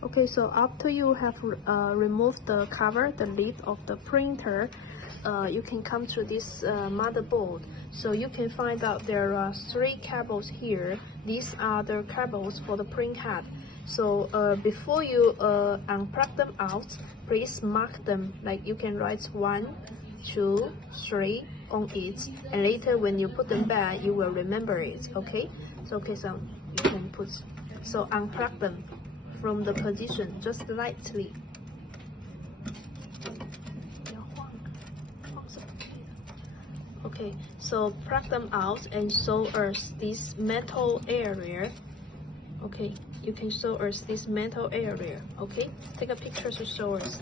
Okay, so after you have removed the cover, the lid of the printer, you can come to this motherboard. So you can find out there are 3 cables here. These are the cables for the printhead. So before you unplug them out, please mark them. Like you can write 1, 2, 3 on it, and later when you put them back, you will remember it. Okay? So you can put. So unplug them from the position, just lightly. Okay, so plug them out and show us this metal area. Okay, you can show us this metal area. Okay, take a picture to show us.